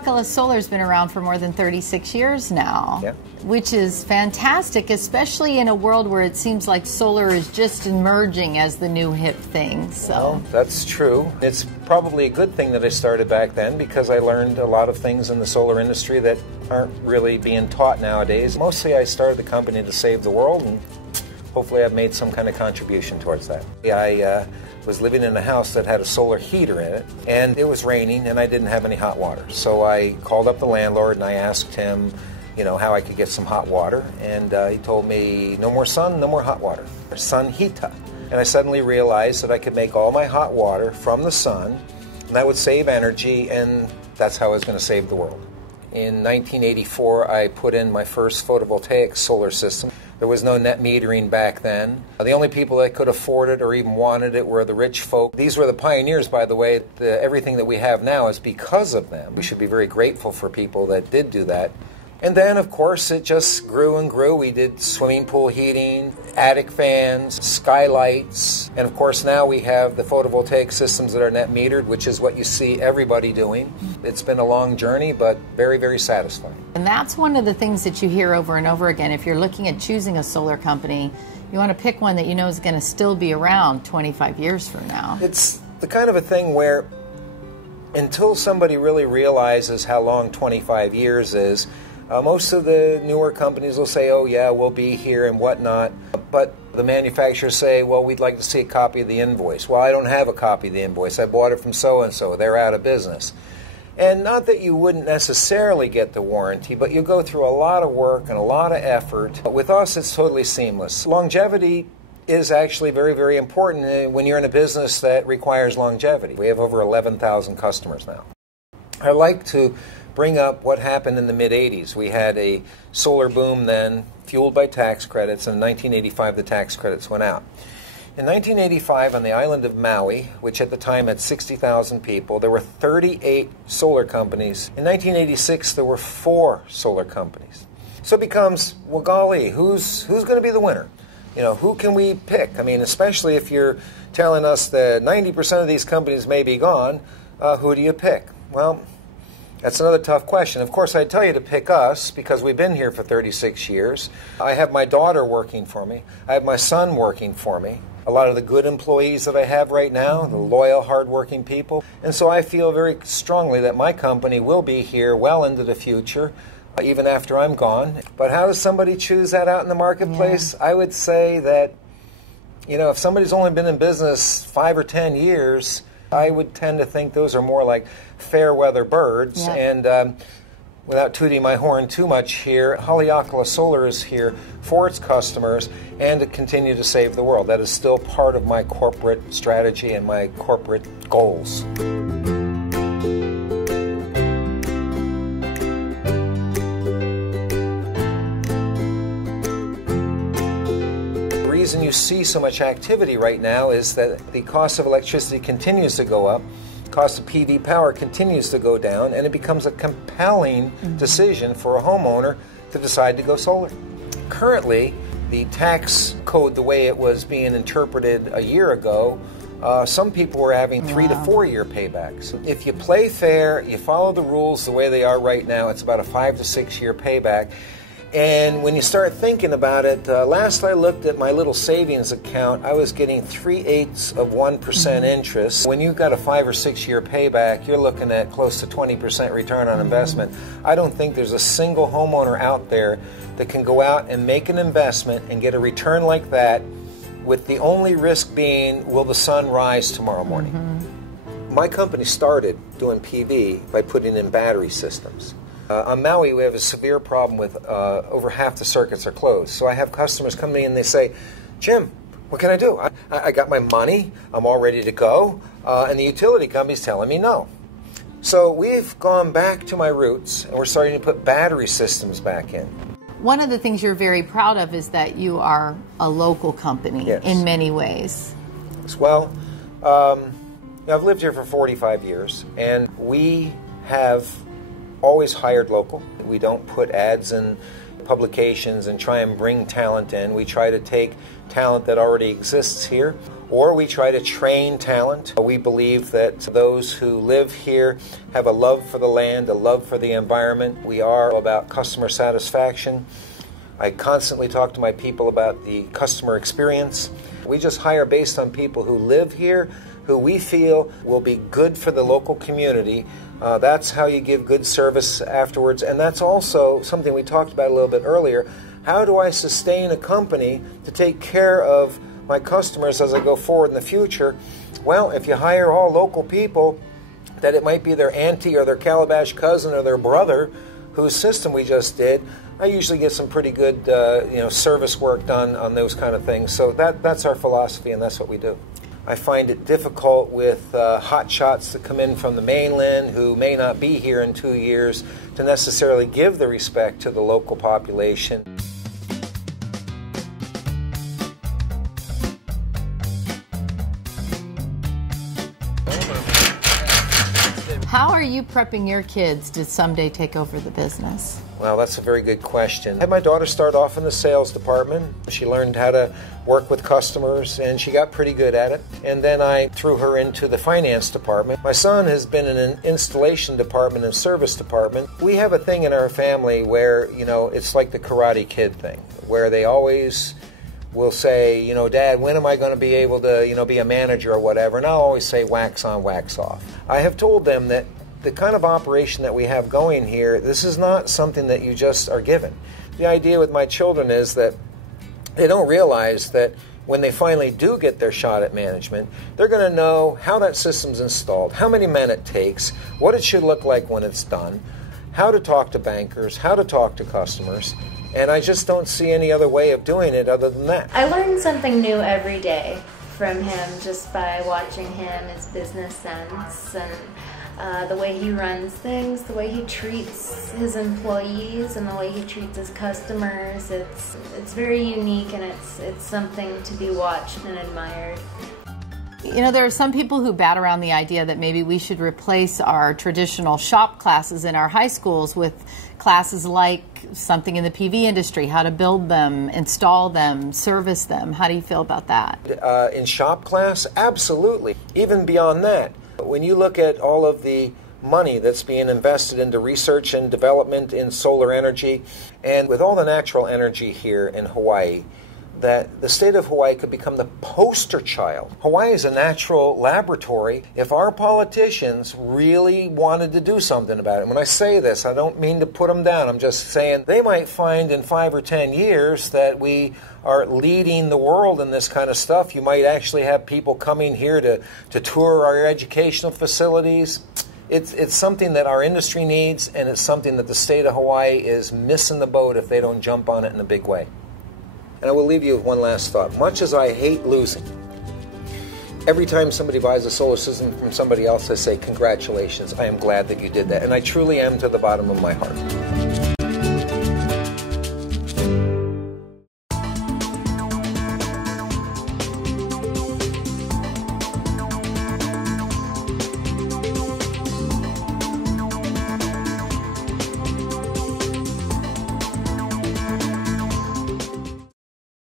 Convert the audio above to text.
Haleakala Solar's been around for more than 36 years now, yeah. Which is fantastic, especially in a world where it seems like solar is just emerging as the new hip thing. So well, that's true. It's probably a good thing that I started back then because I learned a lot of things in the solar industry that aren't really being taught nowadays. Mostly I started the company to save the world, and hopefully I've made some kind of contribution towards that. I was living in a house that had a solar heater in it, and it was raining and I didn't have any hot water. So I called up the landlord and I asked him, how I could get some hot water, and he told me, no more sun, no more hot water, sun hita. And I suddenly realized that I could make all my hot water from the sun, and that would save energy, and that's how I was going to save the world. In 1984, I put in my first photovoltaic solar system. There was no net metering back then. The only people that could afford it or even wanted it were the rich folk. These were the pioneers, by the way. Everything that we have now is because of them. We should be very grateful for people that did do that. And then, of course, it just grew and grew. We did swimming pool heating, attic fans, skylights, and of course now we have the photovoltaic systems that are net metered, which is what you see everybody doing. It's been a long journey, but very, very satisfying. And that's one of the things that you hear over and over again. If you're looking at choosing a solar company, you want to pick one that you know is going to still be around 25 years from now. It's the kind of a thing where until somebody really realizes how long 25 years is, most of the newer companies will say, oh yeah, we'll be here and whatnot. But the manufacturers say, well, we'd like to see a copy of the invoice. Well, I don't have a copy of the invoice. I bought it from so-and-so. They're out of business. And not that you wouldn't necessarily get the warranty, but you go through a lot of work and a lot of effort. But with us, it's totally seamless. Longevity is actually very, very important when you're in a business that requires longevity. We have over 11,000 customers now. I like to bring up what happened in the mid-'80s. We had a solar boom then, fueled by tax credits, and in 1985 the tax credits went out. In 1985 on the island of Maui, which at the time had 60,000 people, there were 38 solar companies. In 1986 there were 4 solar companies. So it becomes, well golly, who's going to be the winner? Who can we pick? I mean, especially if you're telling us that 90% of these companies may be gone, who do you pick? Well, that's another tough question. Of course, I'd tell you to pick us because we've been here for 36 years. I have my daughter working for me. I have my son working for me. A lot of the good employees that I have right now, the loyal, hardworking people. And so I feel very strongly that my company will be here well into the future, even after I'm gone. But how does somebody choose that out in the marketplace? Yeah. I would say that, if somebody's only been in business 5 or 10 years, I would tend to think those are more like fair weather birds. Yeah. And without tooting my horn too much here, Haleakala Solar is here for its customers and to continue to save the world. That is still part of my corporate strategy and my corporate goals. The reason you see so much activity right now is that the cost of electricity continues to go up, cost of PV power continues to go down, and it becomes a compelling decision for a homeowner to decide to go solar. Currently, the tax code, the way it was being interpreted a year ago, some people were having 3 to 4 year paybacks. If you play fair, you follow the rules the way they are right now, it's about a 5 to 6 year payback. And when you start thinking about it, last I looked at my little savings account, I was getting 0.375% interest. When you've got a 5 or 6 year payback, you're looking at close to 20% return on investment. I don't think there's a single homeowner out there that can go out and make an investment and get a return like that with the only risk being, will the sun rise tomorrow morning? My company started doing PV by putting in battery systems. On Maui, we have a severe problem with over half the circuits are closed. So I have customers come to me and they say, Jim, what can I do? I got my money, I'm all ready to go, and the utility company's telling me no. So we've gone back to my roots, and we're starting to put battery systems back in. One of the things you're very proud of is that you are a local company in many ways. Well, I've lived here for 45 years, and we have always hired local. We don't put ads in publications and try and bring talent in. We try to take talent that already exists here, or we try to train talent. We believe that those who live here have a love for the land, a love for the environment. We are about customer satisfaction. I constantly talk to my people about the customer experience. We just hire based on people who live here, who we feel will be good for the local community. That's how you give good service afterwards. And that's also something we talked about a little bit earlier. How do I sustain a company to take care of my customers as I go forward in the future? Well, if you hire all local people, that it might be their auntie or their Calabash cousin or their brother, whose system we just did, I usually get some pretty good service work done on those kind of things. So that's our philosophy, and that's what we do. I find it difficult with hot shots that come in from the mainland who may not be here in 2 years to necessarily give the respect to the local population. How are you prepping your kids to someday take over the business? Well, that's a very good question. I had my daughter start off in the sales department. She learned how to work with customers, and she got pretty good at it. And then I threw her into the finance department. My son has been in an installation department and service department. We have a thing in our family where, it's like the Karate Kid thing, where they always will say, Dad, when am I going to be able to, be a manager or whatever? And I'll always say, wax on, wax off. I have told them that the kind of operation that we have going here, this is not something that you just are given. The idea with my children is that they don't realize that when they finally do get their shot at management, they're going to know how that system's installed, how many men it takes, what it should look like when it's done, how to talk to bankers, how to talk to customers. And I just don't see any other way of doing it other than that. I learn something new every day from him just by watching him, his business sense, and the way he runs things, the way he treats his employees, and the way he treats his customers. It's very unique, and it's something to be watched and admired. There are some people who bat around the idea that maybe we should replace our traditional shop classes in our high schools with classes like something in the PV industry, how to build them, install them, service them. How do you feel about that? In shop class, absolutely. Even beyond that, when you look at all of the money that's being invested into research and development in solar energy, and with all the natural energy here in Hawaii, that the state of Hawaii could become the poster child. Hawaii is a natural laboratory if our politicians really wanted to do something about it. When I say this, I don't mean to put them down. I'm just saying they might find in 5 or 10 years that we are leading the world in this kind of stuff. You might actually have people coming here to tour our educational facilities. It's something that our industry needs, and it's something that the state of Hawaii is missing the boat if they don't jump on it in a big way. And I will leave you with one last thought. Much as I hate losing, every time somebody buys a solar system from somebody else, I say, congratulations, I am glad that you did that. And I truly am to the bottom of my heart.